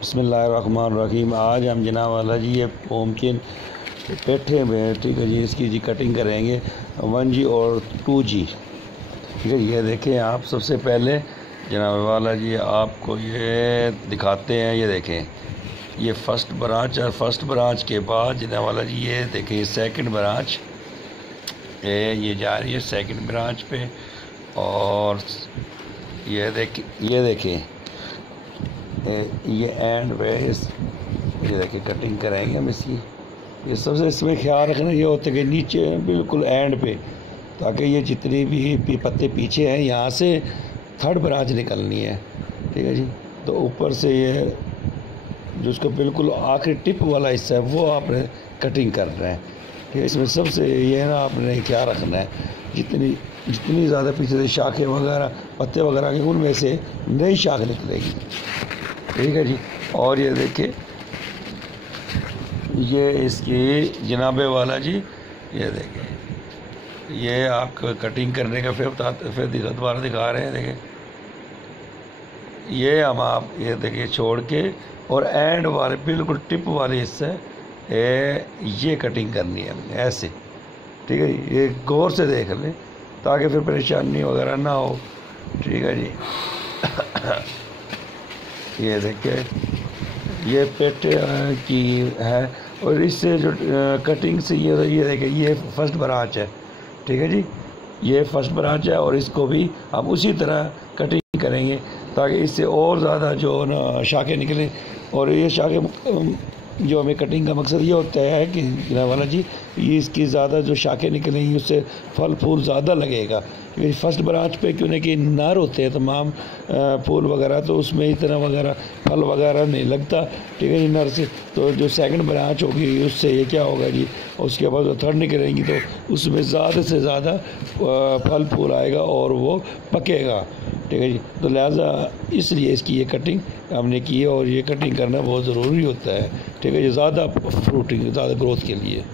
बिस्मिल्लाहिर्रहमानिर्रहीम। आज हम जनाब वाला जी ये पुम्पकिन पेठे में, ठीक है जी, इसकी जी कटिंग करेंगे 1G और 2G। ठीक है, ये देखें आप। सबसे पहले जनाब वाला जी आपको ये दिखाते हैं। ये देखें, ये फर्स्ट ब्रांच और फर्स्ट ब्रांच के बाद जनाब वाला जी ये देखें सेकंड ब्रांच ये जा रही है सेकंड ब्रांच पे। और ये देखें ये एंड पे ये देखिए कटिंग करेंगे हम इसकी। ये सबसे इसमें ख्याल रखना ये होता है कि नीचे बिल्कुल एंड पे, ताकि ये जितनी भी पत्ते पीछे हैं यहाँ से थर्ड ब्रांच निकलनी है। ठीक है जी। तो ऊपर से ये जो उसका बिल्कुल आखिरी टिप वाला हिस्सा है वो आपने कटिंग कर रहे हैं। ठीक है, इसमें सबसे ये है ना, आपने ख्याल रखना है जितनी ज़्यादा पीछे से शाखें वगैरह पत्ते वगैरह आगे उनमें से नई शाख निकलेगी। ठीक है जी। और ये देखिए ये इसकी जनाबे वाला जी, ये देखिए ये आपको कटिंग करने का फिर दोबारा दिखा रहे हैं। देखिए ये हम आप ये देखिए छोड़ के और एंड वाले बिल्कुल टिप वाले हिस्से ये कटिंग करनी है हमने ऐसे। ठीक है जी, ये गौर से देख लें ताकि फिर परेशानी वगैरह ना हो। ठीक है जी। ये देखिए ये पेट की है और इससे जो कटिंग से ये देखिए ये फर्स्ट ब्रांच है। ठीक है जी, ये फर्स्ट ब्रांच है और इसको भी हम उसी तरह कटिंग करेंगे ताकि इससे और ज़्यादा जो ना शाखें निकलें। और ये शाखें जो हमें कटिंग का मकसद ये होता है कि जनाब वाला जी ये इसकी ज़्यादा जो शाखें निकलेंगी उससे फल फूल ज़्यादा लगेगा। क्योंकि फर्स्ट ब्रांच पे क्यों कि नर होते हैं तमाम फूल वगैरह, तो उसमें इतना वगैरह फल वगैरह नहीं लगता। ठीक है जी, नर से। तो जो सेकंड ब्रांच होगी उससे ये क्या होगा जी, उसके बाद जो थर्ड निकलेंगी तो उसमें ज़्यादा से ज़्यादा फल फूल आएगा और वो पकेगा। ठीक है जी। तो लिहाजा इसलिए इसकी ये कटिंग हमने की है और ये कटिंग करना बहुत ज़रूरी होता है। ठीक है जी, ज़्यादा फ्रूटिंग ज़्यादा ग्रोथ के लिए।